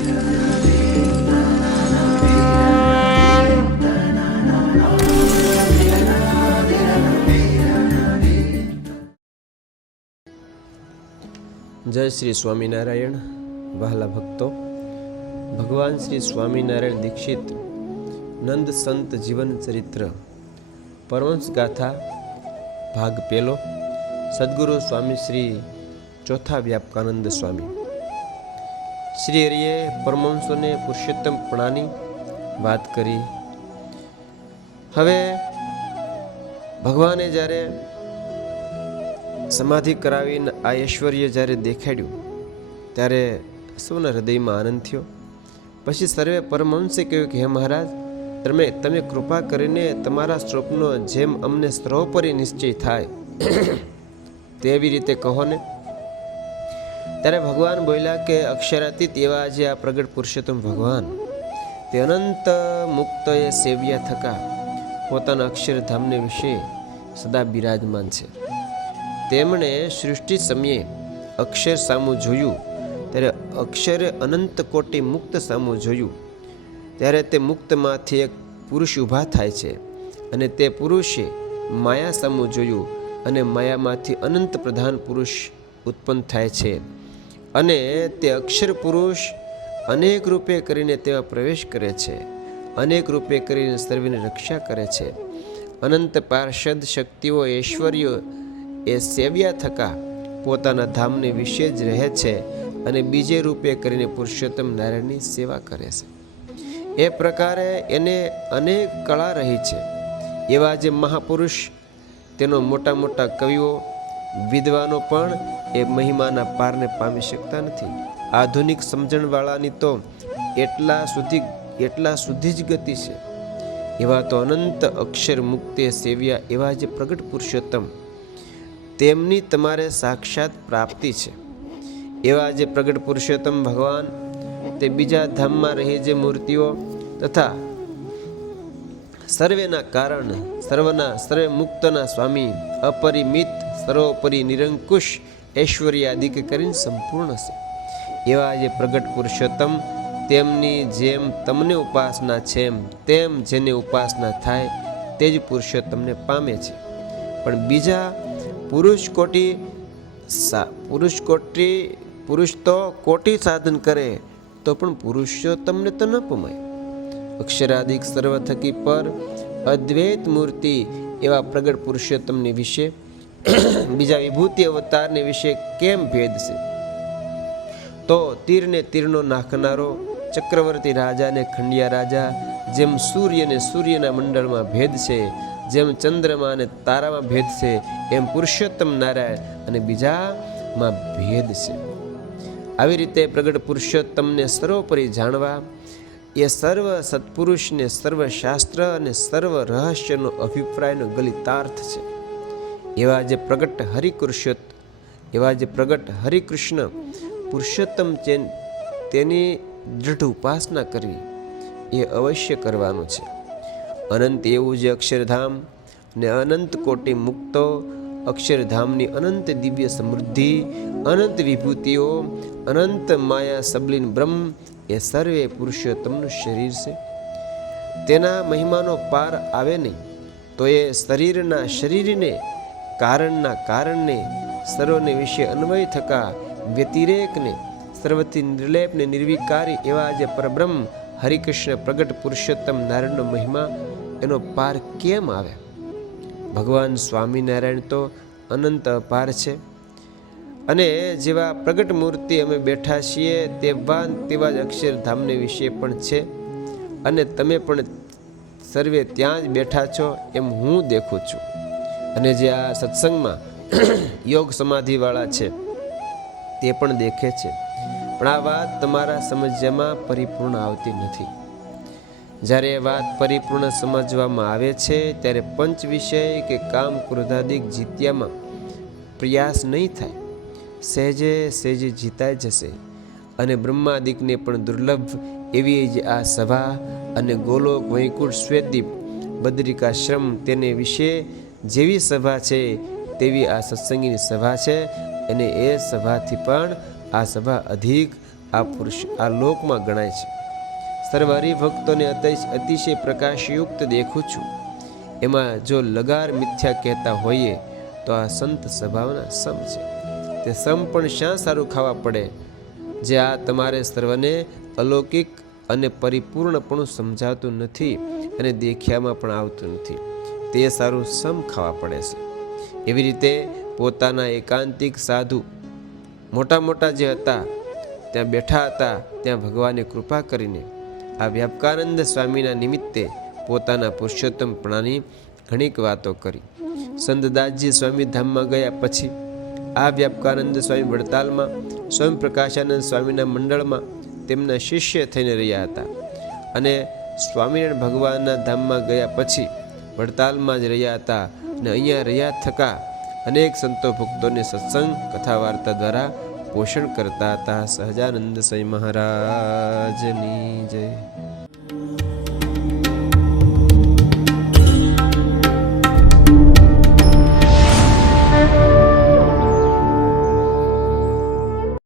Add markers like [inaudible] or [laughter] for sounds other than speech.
જય શ્રી સ્વામિનારાયણ, વહાલા ભક્તો. ભગવાન શ્રી સ્વામિનારાયણ દીક્ષિત નંદ સંત જીવન ચરિત્ર પરવંશ ગાથા, ભાગ પેલો. સદગુરુ સ્વામી શ્રી ચોથા વ્યાપકાનંદ સ્વામી. શ્રી હરિએ પરમહંસોને પુરુષોત્તમ પણાની વાત કરી. હવે ભગવાને જ્યારે સમાધિ કરાવીને આ ઐશ્વર્ય જ્યારે દેખાડ્યું, ત્યારે સૌના હૃદયમાં આનંદ થયો. પછી સર્વે પરમહંસે કહ્યું કે, હે મહારાજ, તમે તમે કૃપા કરીને તમારા સ્વપ્નો જેમ અમને સર્વોપરી નિશ્ચય થાય, તેવી રીતે કહો ને. ત્યારે ભગવાન બોલ્યા કે અક્ષરાતીત એવા જે આ પ્રગટ પુરુષોત્તમ ભગવાન. તે અનંત મુક્ત એ સેવ્યા થકા પોતાના અક્ષરધામને વિશે સદા બિરાજમાન છે. તેમણે સૃષ્ટિ સમયે અક્ષર સામું જોયું, ત્યારે અક્ષરે અનંત કોટી મુક્ત સામું જોયું, ત્યારે તે મુક્તમાંથી એક પુરુષ ઊભા થાય છે અને તે પુરુષે માયા સામું જોયું અને માયામાંથી અનંત પ્રધાન પુરુષ ઉત્પન્ન થાય છે. અને તે અક્ષર પુરુષ અનેક રૂપે કરીને તેમાં પ્રવેશ કરે છે. અનેક રૂપે કરીને સર્વેની રક્ષા કરે છે. અનંત પાર્ષદ શક્તિઓ ઐશ્વર્યો એ સેવ્યા થકા પોતાના ધામને વિશે જ રહે છે અને બીજે રૂપે કરીને પુરુષોત્તમ નારાયણની સેવા કરે છે. એ પ્રકારે એને અનેક કળા રહી છે. એવા જે મહાપુરુષ, તેનો મોટા મોટા કવિઓ વિદ્વાનો પણ એ મહિમાના પારને પામી શકતા નથી. આધુનિક સમજણવાળાની તો એટલા સુધી એટલા સુધી જ ગતિ છે. એવા તો અનંત અક્ષર મુક્તે સેવ્યા એવા જે પ્રગટ પુરુષોત્તમ. તેમની તમારે સાક્ષાત પ્રાપ્તિ છે. એવા જે પ્રગટ પુરુષોત્તમ ભગવાન તે બીજા ધામમાં રહે જે મૂર્તિઓ તથા સર્વેના કારણ સર્વના સર્વે મુક્તના સ્વામી અપરિમિત સર્વોપરી નિરંકુશ ઐશ્વર્યાદિક કરીને સંપૂર્ણ છે. એવા જે પ્રગટ પુરુષોત્તમ, તેમની જેમ તમને ઉપાસના છે તેમ જેને ઉપાસના થાય, તે જ પુરુષોત્તમને પામે છે. પણ બીજા પુરુષ કોટી પુરુષ કોટી, પુરુષ તો કોટી સાધન કરે, તો પણ પુરુષોત્તમને તો ન પમાય. અક્ષરાદિક સર્વ થકી પર અદ્વૈત મૂર્તિ એવા પ્રગટ પુરુષોત્તમની વિશે [clears throat] બીજા વિભૂતિ અવતારને વિશે કેમ ભેદ છે? તો તીરને તીરનો નાખનારો, ચક્રવર્તી રાજાને ખંડિયા રાજા, જેમ સૂર્યને સૂર્યના મંડળમાં ભેદ છે, જેમ ચંદ્રમાં અને તારામાં ભેદ છે, એમ પુરુષોત્તમ નારાયણ અને બીજામાં ભેદ છે. આવી રીતે પ્રગટ પુરુષોત્તમને સર્વોપરી જાણવા, એ સર્વ સત્પુરુષને સર્વ શાસ્ત્ર અને સર્વ રહસ્યનો અભિપ્રાયનો ગલિતાર્થ છે. એવા જે પ્રગટ હરિકૃષ્યત એવા જે પ્રગટ હરિકૃષ્ણ પુરુષોત્તમ ચેન તેની દૃઢ ઉપાસના કરવી એ અવશ્ય કરવાનું છે. અનંત એવું જે અક્ષરધામ ને અનંત કોટી મુક્તો અક્ષરધામની અનંત દિવ્ય સમૃદ્ધિ, અનંત વિભૂતિઓ, અનંત માયા સબલીન બ્રહ્મ એ સર્વે પુરુષોત્તમનું શરીર છે. તેના મહિમાનો પાર આવે નહીં તો એ શરીરના શરીરને કારણના કારણને સર્વને વિશે અન્વય થકા વ્યતિરેકને, સર્વથી નિર્લેપને નિર્વિકારી એવા જે પરબ્રહ્મ હરિકૃષ્ણ પ્રગટ પુરુષોત્તમ નારાયણનો મહિમા, એનો પાર કેમ આવે? ભગવાન સ્વામિનારાયણ તો અનંત અપાર છે. અને જેવા પ્રગટ મૂર્તિ અમે બેઠા છીએ તેવા તેવા જ અક્ષરધામને વિશે પણ છે. અને તમે પણ સર્વે ત્યાં જ બેઠા છો, એમ હું દેખું છું. અને જે આ સત્સંગમાં [clears throat] યોગ સમાધિવાળા છે, તે પણ દેખે છે. પણ આ વાત તમારા સમજવામાં પરિપૂર્ણ આવતી નથી. જ્યારે એ વાત પરિપૂર્ણ સમજવામાં આવે છે, ત્યારે પંચ વિષય કે કામ ક્રોધાદિક જીત્યામાં પ્રયાસ નહીં થાય. સહેજે સહેજે જીતાઈ જશે અને બ્રહ્માદિકને પણ દુર્લભ એવી જ આ સભા અને ગોલોક વૈકુંઠ શ્વેતદીપ, બદ્રિકાશ્રમ તેને વિશે જેવી સભા છે, તેવી આ સત્સંગીની સભા છે અને એ સભાથી પણ આ સભા અધિક આ પુરુષ, આ લોકમાં ગણાય છે. સર્વ હરિભક્તોને અતિશય પ્રકાશયુક્ત દેખું છું. એમાં જો લગાર મિથ્યા કહેતા હોઈએ, તો આ સંત સ્વભાવના સમ છે. તે સમ પણ શા સારું ખાવા પડે? જે આ તમારે સર્વને અલૌકિક અને પરિપૂર્ણપણું સમજાતું નથી અને દેખ્યામાં પણ આવતું નથી. તે સારું સમ ખાવા પડે છે. એવી રીતે પોતાના એકાંતિક સાધુ મોટા મોટા જે હતા, ત્યાં બેઠા હતા, ત્યાં ભગવાને કૃપા કરીને આ વ્યાપકાનંદ સ્વામીના નિમિત્તે પોતાના પુરુષોત્તમ પુરુષોત્તમપણાની ઘણીક વાતો કરી. સંતદાસજી સ્વામી ધામમાં ગયા પછી આ વ્યાપકાનંદ સ્વામી વડતાલમાં સ્વયં પ્રકાશાનંદ સ્વામીના મંડળમાં તેમના શિષ્ય થઈને રહ્યા હતા. અને સ્વામિનારાયણ ભગવાનના ધામમાં ગયા પછી વડતાલમાં જ રહ્યા હતા અને અહીંયા રહ્યા થકા અનેક સંતો ભક્તોને સત્સંગ કથા વાર્તા દ્વારા પોષણ કરતા હતા. સહજાનંદ સ્વામી મહારાજની જય.